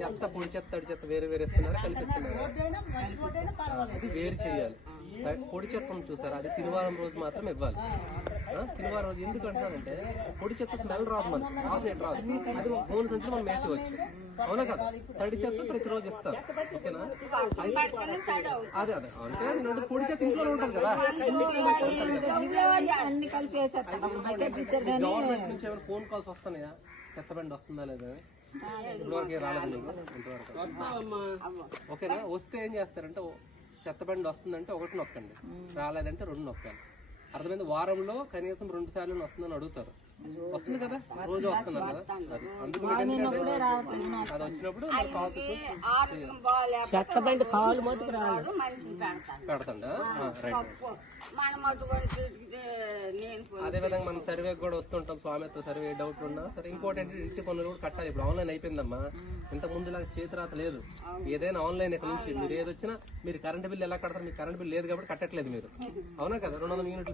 చెత్త పొడి చెత్త తడి చెత్త వేరే వేరే ఇస్తున్నారా కల్పిస్తున్నారా? అది వేరు చేయాలి. పొడి చెత్త ఉంది చూసారా, అది శనివారం రోజు మాత్రం ఇవ్వాలి. శనివారం రోజు ఎందుకు అంటానంటే పొడి చెత్త స్మెల్ రాదు, మనకి వాసన రాదు. అది మూడు సంచులు మనం వేసేవచ్చు, అవునా కదా? తడి చెత్త ప్రతిరోజు ఇస్తారు, ఓకేనా? అదే అదే అంటే అది పొడి చెత్త ఇంట్లో ఉంటుంది కదా. గవర్నమెంట్ నుంచి ఏమైనా ఫోన్ కాల్స్ వస్తున్నాయా, చెత్త బండి వస్తుందా లేదా? ఇప్పటివరకు రాలేదు మీకు ఇంతవరకు, ఓకేనా? వస్తే ఏం చేస్తారంటే చెత్త బండి వస్తుందంటే 1 నొక్కండి, రాలేదంటే 2 నొక్కాలి. అర్థమైంది? వారంలో కనీసం 2 సార్లు వస్తుందని అడుగుతారు. వస్తుంది కదా, రోజు వస్తున్నారు కదా. అందుకు అది వచ్చినప్పుడు చెత్త బండి కాలు మటుకు పెడతాండా. అదే విధంగా మనం సర్వే కూడా వస్తుంటాం, స్వామిత్వ సర్వే డౌట్ ఉన్నా సరే. ఇంకోటి ఏంటంటే ఇంటి పనులు కూడా కట్టాలి. ఇప్పుడు ఆన్లైన్ అయిపోయిందమ్మా, ఇంత ముందులాగా చేతిరాత లేదు. ఏదైనా ఆన్లైన్ ఇక్కడ నుంచి మీరు ఏదొచ్చినా మీరు కరెంట్ బిల్ ఎలా కడతారు? మీకు కరెంట్ బిల్ లేదు కాబట్టి కట్టట్లేదు మీరు, అవునా కదా? 200 యూనిట్లు